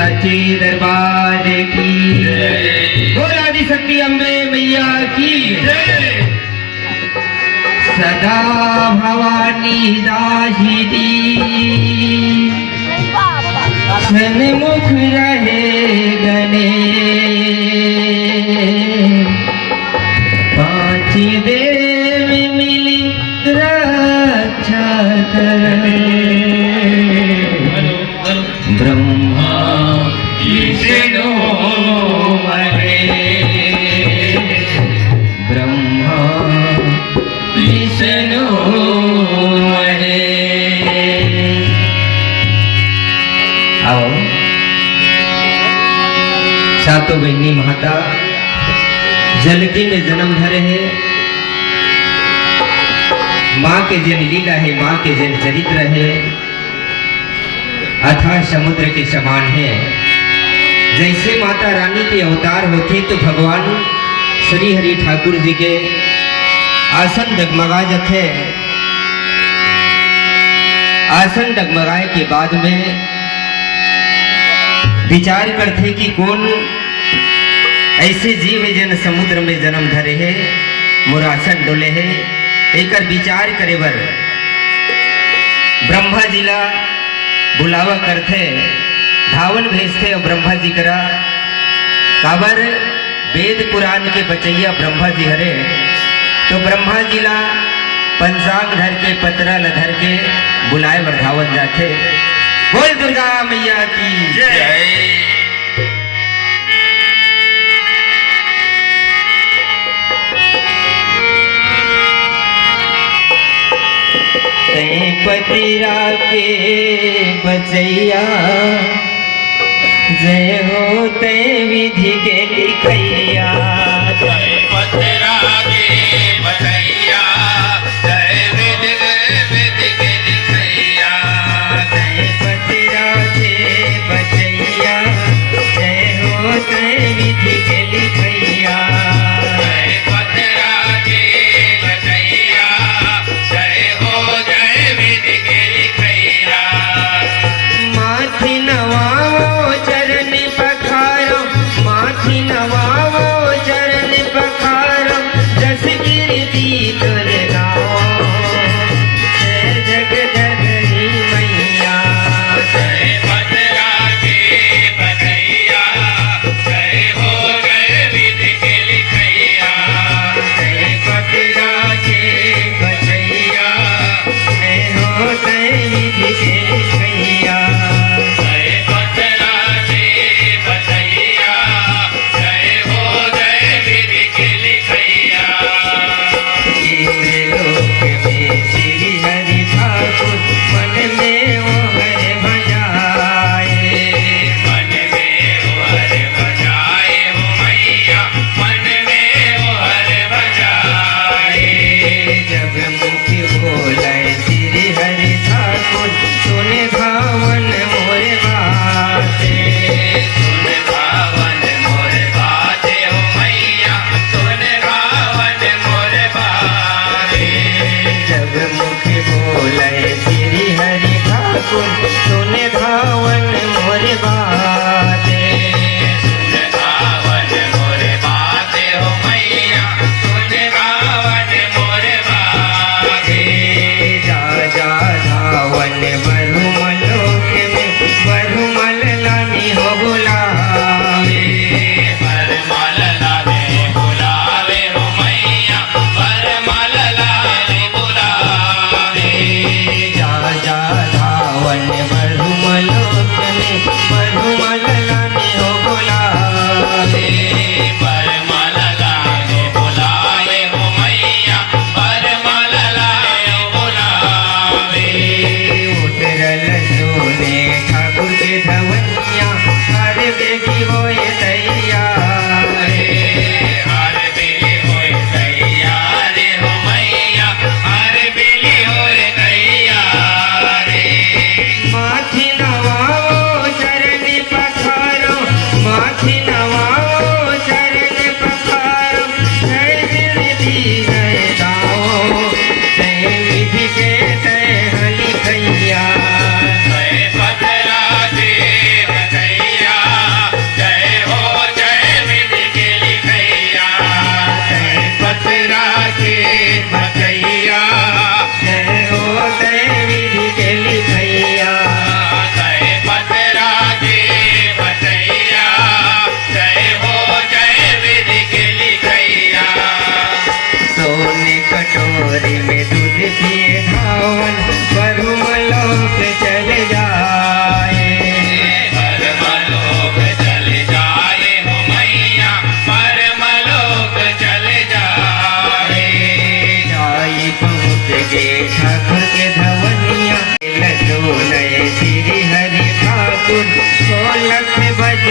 सच्चे दरबार की बोलादी शक्ति अम्बे मैया की सदा भवानी दाहिदी सन्मुख रहे गणे पांच देव मिली रक्षा करे ब्रह्मा विष्णु महेश ब्रह्मा विष्णु महेश। आओ सातों बहनी माता जलती में जन्म धरे है। माँ के जन लीला है, माँ के जन चरित्र है, अथाह समुद्र के समान है। जैसे माता रानी के अवतार होते तो भगवान श्री हरि ठाकुर जी के आसन डगमगा जाते। आसन डगमगाए के बाद में विचार करते कि कौन ऐसे जीव जन समुद्र में जन्म धरे है, मुरासन डोले है। एक विचार करे बर ब्रह्मा जिला बुलावा करते, धावन भेजते और ब्रह्मा जी करा काबर वेद पुराण के बचैया ब्रह्मा जी हरे। तो ब्रह्मा जिला पंचांग धर के पतरा लधर के बुलाए बर धावन जाते। बोल दुर्गा मैया की जय। पतिरा के बचैया जय हो ते विधि के लिखैया जय पतिरा के बचैया जय विधि के लिखैया जय पतिरा के बचैया जय हो ते विधि के लिखैया जय पतिरा के बचैया जय हो जय विधि के लिखैया। माथि नवाओ चरण पखारो, माथि नवाओ चरण पखारो, जस कीर्ति तुर गाओ जय जगदधरी मैया। जय पतिरा के बचैया जय हो जय विधि के लिखैया। जय पतिरा के बचैया जय हो जय विधि के लिखैया। जय पतिरा के बचैया जय हो जय विधि के लिखैया। लोक में श्री हरि ठाकुर मन में वो हर भजाए, मन में वो हर बजाए हो मैया, मन में वो हर बजाए। जब मुख बोले श्री हरि ठाकुर सुने धावन मोरे बाते। सुन भावन मोर बाते हो मैया, सुन भावन मोर बाते। जब मुख बोले श्री हरि ठाकुर सुने धावन मोरे बाते। सुन भावन मोर बाते हो मैया, सुन भावन मोर बाते। जा जा धावन बरुमल लोक में बरुमल लानी हो बुलावे। परमल लावे बुलावे हो मैया, परमल लावे बुलावे। जा जा धावन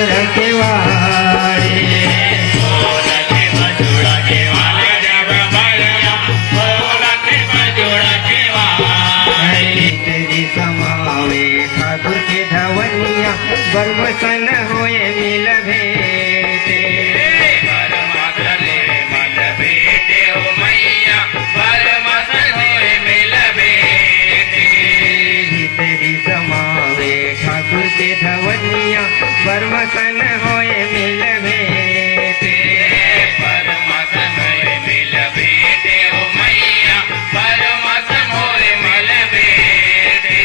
बजुड़ के वारे बोलत बजुड़ के वाले जब भैया बोलत बजुड़ के वाले तेरी समावे ठाकुर के धवनिया बरमसन होए मिल भेटे परमसले मल बेटे हो मैया परमसन होए मिल बेटे तेरी समावे ठाकुर के धवनिया बरमसन होए मिल भेटे परमसन होए मिल बेटे हो मैया परमसन होए मिल बेटे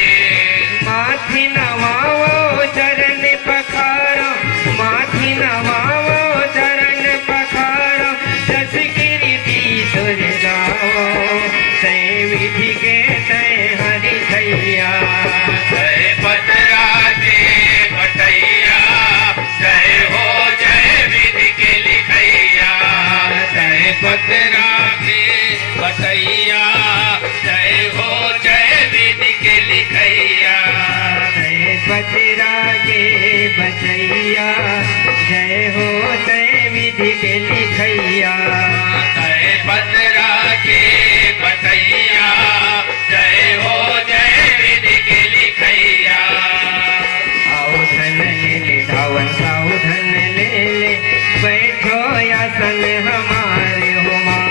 माथी नवावो चरण पखारो माथी नवावो चरण पखारो जस कीर्ति तुझ गाओ तय विधि के तय हरि थैया जय पतरा के बटैया जय हो जय विधि के लिखैया जय पतरा के बटैया जय हो जय विधि के लिखैया जय बजरा के बचैया जय हो तय विधि के लिखैया जय पतरा के बटैया जय हो जय विधि के लिखैया आओ धन ले ले धावन साओ धन ले ले बैठो आसन हमारे हो माँ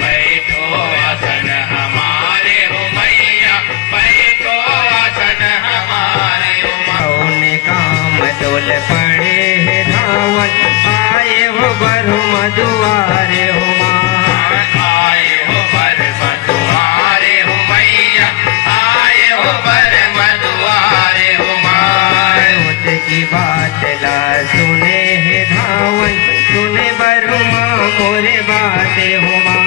बैठो आसन हमारे हो मैया बैठो आसन हमारे हो आओ ने काम डोल पड़े है धावन आए हो बरु मधुआरे हो माँ आए हो बर मधुआरे हो मैया आए हो बर मधुआरे हो माँ की बात ला सुने है धावन सुने बरु माँ मोरे बाते हो माँ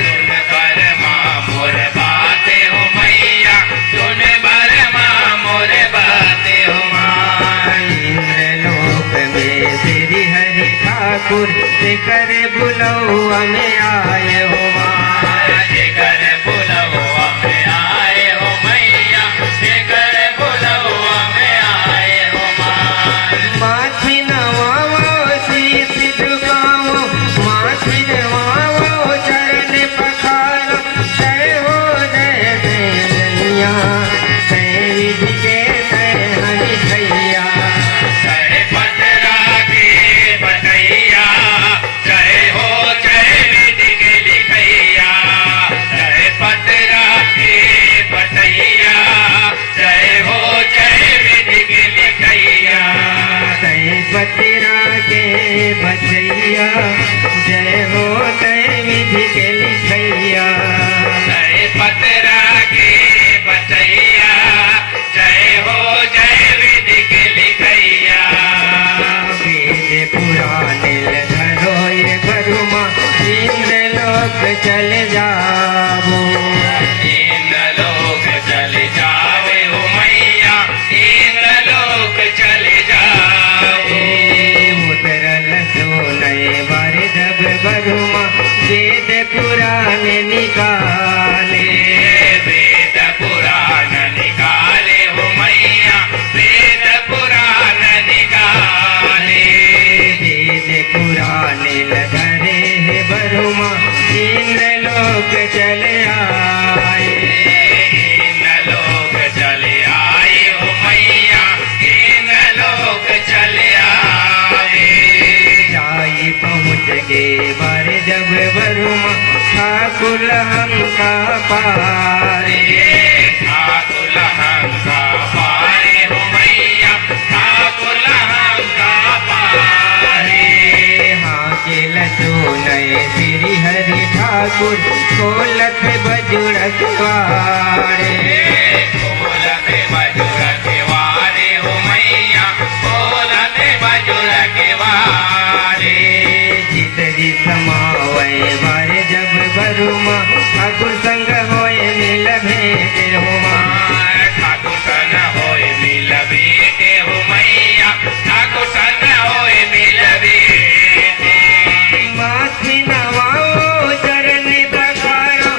सुन बर माँ मोर बाते हो मैया सुन बर माँ मोर बाते हो माँ इंद्र लोक में श्री हरि ठाकुर शिखर बुलौआ में आए हो माँ शिखर बुलवा में आए हो मैया शिखर बुलवा में आए हो माँ माथी नवावो शीश झुकावो माथी नवावो चरण पखारो जय हो जय देवैया जय विधि के जय हरि भैया जय पतरा के बटैया जय हो जय विधि के लिखैया जय पतरा के बटैया जय हो जय विधि के लिखैया जय बजरा के बचैया जय हो जय विधि के लिखैया जय पतरा के बटैया जय हो जय विधि के लिखैया वेद पुराण धरो ये बरुमा इंद्र लोक चल जावो इंद्र लोक चले जावे हो मैया इंद्र लोक चले जावे उतरल सोनय बार जब बरुमा वेद पुराण निकाले वेद पुराण निकाले हो मैया वेद पुराण निकाले वेद पुराण धरे है बरुमा इंद्र लोक चले आए इंद्र लोक चले आए हो मैया इंद्र लोक चले आए जाई पहुँच गए बार जब बरुमा ठाकुर हमका पारे ठाकुर हमका पारे हो मैया ठाकुर हमका पारे हाँ के लचो नए श्री हरि ठाकुर कोलत बजुड़ कुआरे बोलत बजुड़ के वारे हो मैया बोलत बजुड़ के वारे जितरी समावय बारे जब बरुमा ठाकुर संग होए मिल भेटे हो ठाकुर सन होए मिल बेटे हो मैया ठाकुर सन होए मिल बेटे माथी नवाओ चरण पखारो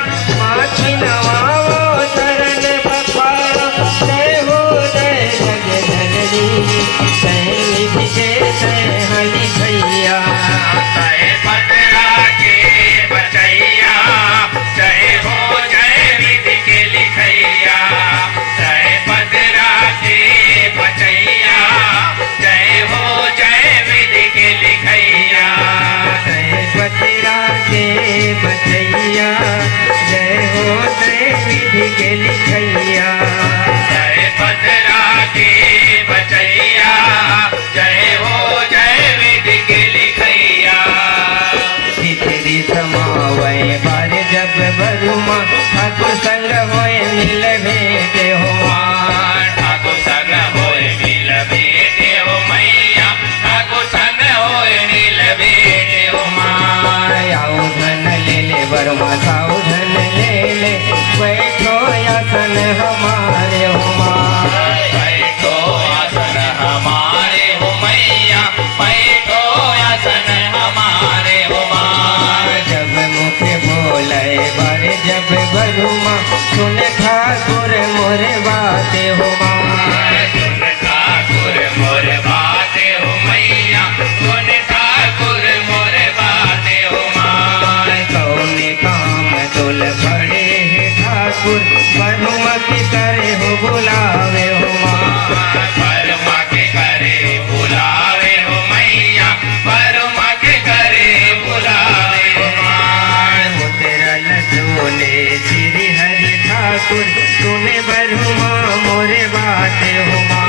ठाकुर सुने बरुमा मोरे बाते हो माँ।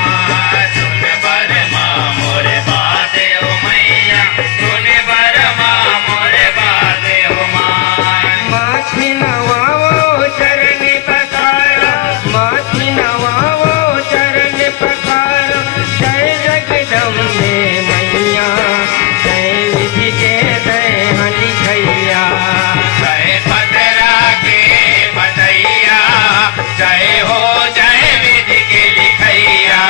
सुन बर माँ मोरे बाते हो मैया, सुन बर माँ मोरे बाते हो माँ। माथी नवाओ चरण पखारो, माथी नवाओ चरण पखारो, जय जगदम्बे मैया, जय विधि के दहनी खैया। जय पतरा के बटैया, जय हो जय विधि के लिखैया।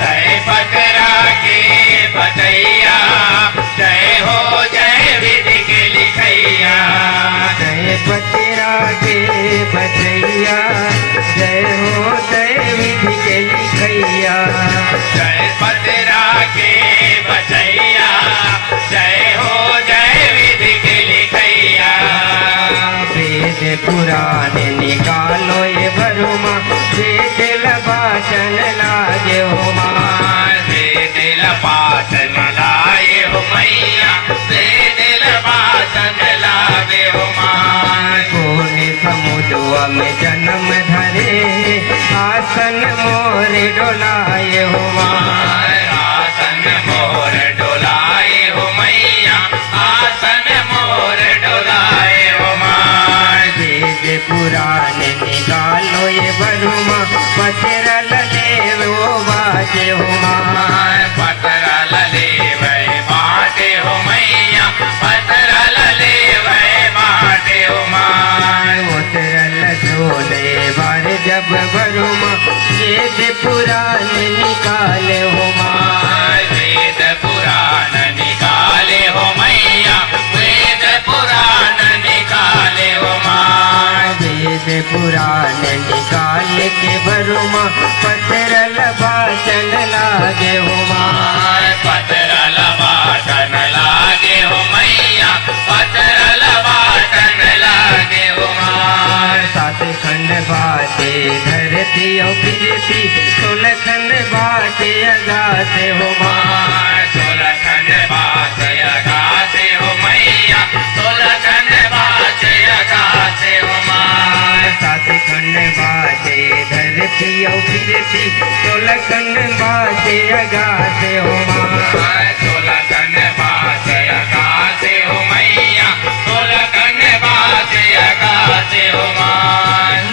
जय पतरा के बटैया, जय हो जय विधि के लिखैया। जय बतेरा के बचैया, जय हो जय विधि के लिखैया। जय पतरा के बचैया, जय हो जय विधि के लिखैया। वेद पुराण निकालो ये बरुमा, वेद लबाचन लागे हो माँ। दिल पाचन लाए हो मैया, दिल पाचन लावे हो माँ। कोने समुद्र में जन्म धरे, आसन मोर डोलाए हो माँ। आसन मोर डोलाए हो मैया, आसन मोर डोलाए हो माँ। वेद पुराण निकालो ये बरुमा, पचरल ले वो बाजे हो माँ। पतरा लले वै बाटे हो मैया, पतरा लले वै बाटे हो माँ। उतरल झोले बार जब बरुमा, वेद पुराण निकाले हो माँ। वेद पुराण निकाले हो मैया, वेद पुराण निकाले हो माँ। वेद पुराण निकाल के बरुमा, पचरल बाचन लागे हो माँ। पतरा लबाटन लागे हो मैया, पतरा लबाटन लागे हो माँ। सात खंड बाटे धरती और फिरती, 16 खंड बाटे अगाते हो माँ। 16 खंड बात अगाते हो मैया, 16 खंड बात अगाते हो माँ। सात खंड बाटे धरती और फिरती, 16 खंड बाटे अगाते हो माँ। 16 खंड बात अगाते हो मैया, 16 खंड बात अगाते हो माँ।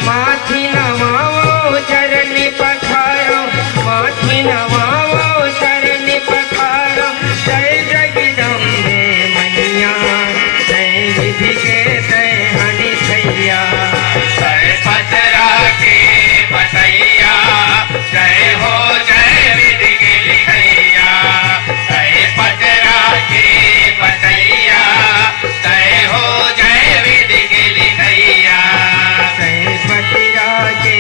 माथी नवाओ चरण पखारो, माथी नवाओ चरण पखारो, जय जगदम्बे मैया, जय विधि के दहनी खैया। जय पतरा के बटैया, जय हो जय विधि के लिखैया। जय पतरा के बटैया, जय हो जय विधि के लिखैया। जय बतिरा के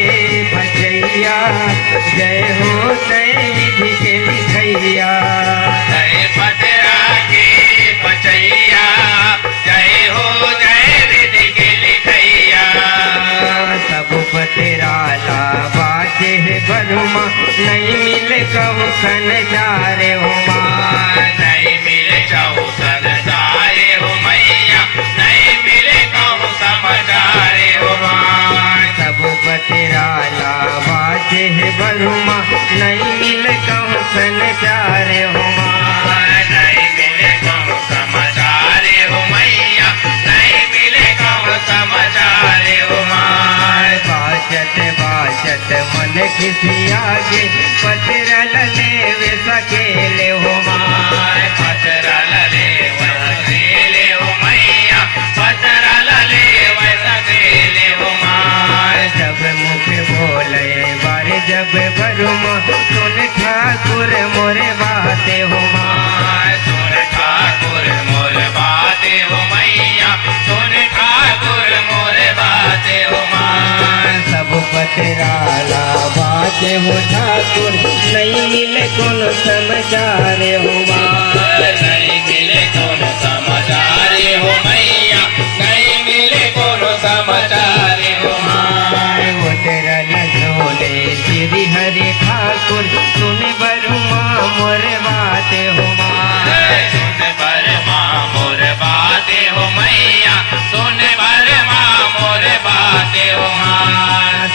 बचैया, जय हो जय विधि के लिखैया। जय पतरा के बचैया, जय हो जय विधि के लिखैया। सब बतेरा ला बाजे है बरुमा, नहीं मिले कहूँ सन जारे हो माँ। नहीं मिले चौसन जाए हो मैया, नहीं मिले कहूँ समाचारे हो माँ। सब बतेरा ला बाजे है बरुमा, नहीं मिले कहूँ सन जारे हो माँ। नहीं मिले कहूँ समाचारे हो मैया, नहीं मिले कहूँ समाचारे हो माँ। बाजत बाजत मन किसी आगे, पतरा ले वे सकेले हो माँ। पतरा लले वैसे हो मैया, पतरा लले वैसे हो माँ। जब मुख बोले बार जब बरुमा, सुन ठाकुर मोरे बाते हो माँ। सुन ठाकुर मोर बाते हो मैया, सुन ठाकुर मोर बाते हो माँ। सब पतरा ला बाते हो ठाकुर, नहीं मिले कौन समझारे हो माँ। नहीं मिले कौन समाचारे हो मैया, नहीं मिले कौन समाचारे हो माँ। उतरल झोले श्री हरि ठाकुर, सुन बरुमा मोरे बाते हो माँ। सुन बर माँ मोर बाते हो मैया, सुन बर माँ मोर बाते हो माँ।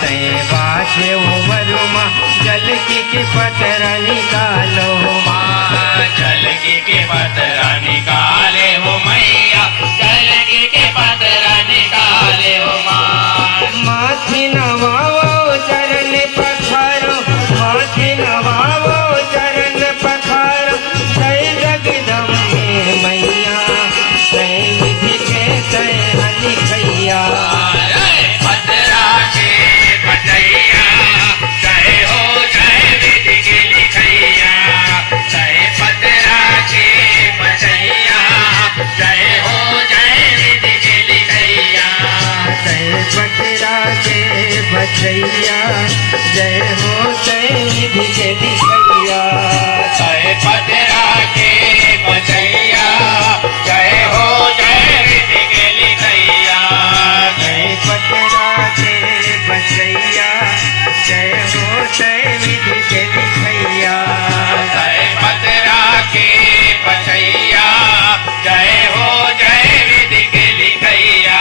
तय बाटे हो बरुमा जल की पतरा निकालो माँ जल के पतरा निकाले हो मैया जल के पतरा निकाले हो माँ माथि नवाओ चरण पखारो माथि नवाओ चरण पखारो जय जगदम्बे मैया जय विधि के जय हनिखैया पतरा के बचैया जय हो जय विधि के लिखैया जय पतरा के बचैया जय हो जय विधि के लिखैया जय पतरा के बचैया जय हो जय विधि के लिखैया जय पतरा के बचैया जय हो जय विधि के लिखैया जय पतरा के बचैया जय हो जय विधि के लिखैया जय पतरा के बचैया जय हो जय विधि के लिखैया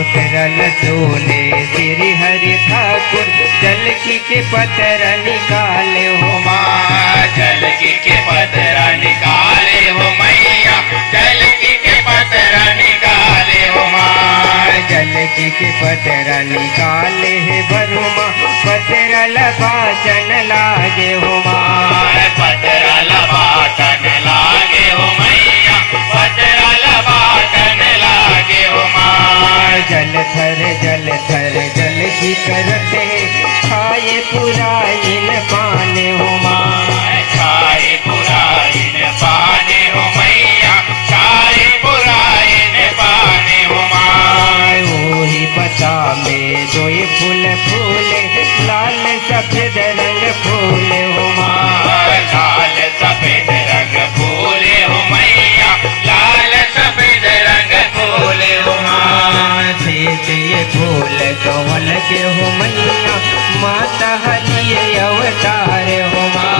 उतरल सोने श्री हरि ठाकुर जल की पतर निकाले हो माँ जल के पतरा निकाले हो मैया जल के पतरा निकाले हो माँ जल की पतर निकाले है बरुमा पतरा लबाचन लागे हो माँ पतरा लबाटन लागे हो मैया पतरा लबाटन लागे हो माँ जल थर जल की करते खाए पुराइन पाने हो माँ खाए पुराइन पाने हो मैया खाए पुराइन पाने हो माँ वही पता में जो ये फूल फूले लाल सफेद रंग फूले हो माँ लाल सफेद रंग फूले हो मैया लाल सफेद रंग फूले हो माँ ये फूल कमल के हो मैया माता हलिए अवतार हो माँ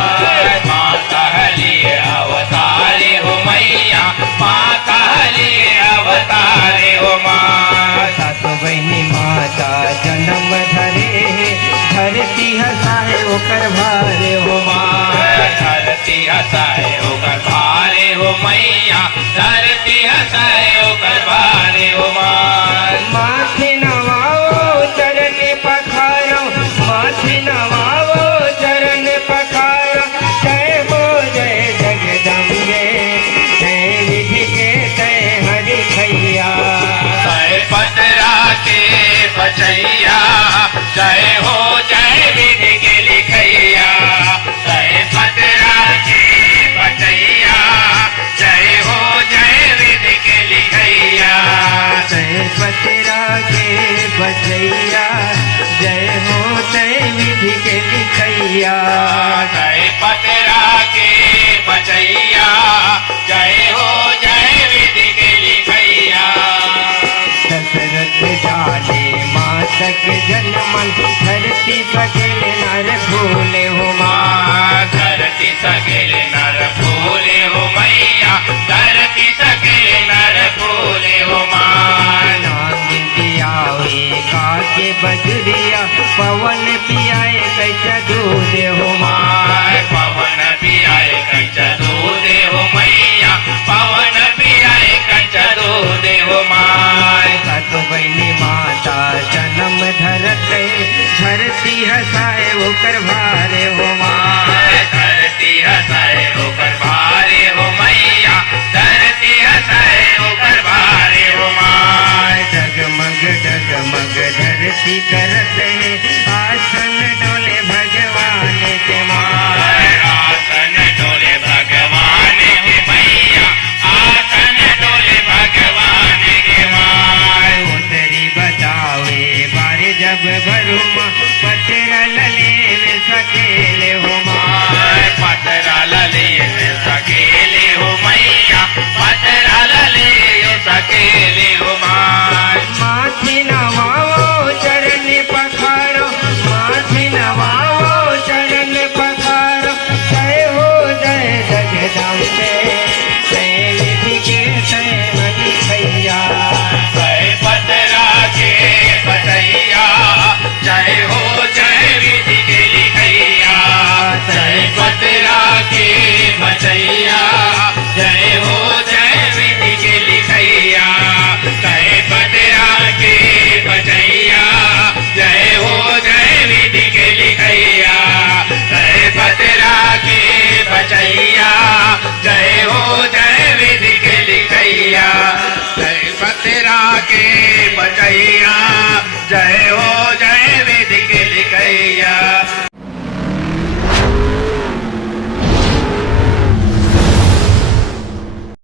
माता हलिए अवतारे हो मैया माता हलिए अवतारे हो माँ सातो बहनी माता जन्म धरे धरती हसाए ओकर भारे हो माँ धरती हसाए होकर भारे हो मैया धरती हसाए होकर भारे हो माँ माथि नवाओ चरण पखारो माथि नवाओ चरण पखारो जय हो जय जगदम्बे जय विधि के जय हरि खैया जय पतरा के बचैया जय हो जय विधि के लिखैया जय पतरा के बचैया जय हो जय विधि के लिखैया जय पतरा के बचैया जय हो जय विधि के लिखैया जय पतरा के बचैया जय हो जय विधि के लिखैया दशरथ डाले माता के जन्मन धरती सकेल नर फूले हो माँ धरती सकेल नर फूले हो मैया धरती सकेल नर फूले हो माँ के बजरिया पवन पियाए कैसा दूध हो माँ पवन पियाए कंच दूधे हो मैया पवन पियाए कंच दूधे हो माँ सत बहनी माता जन्म धरते धरती हसाए ओकर भार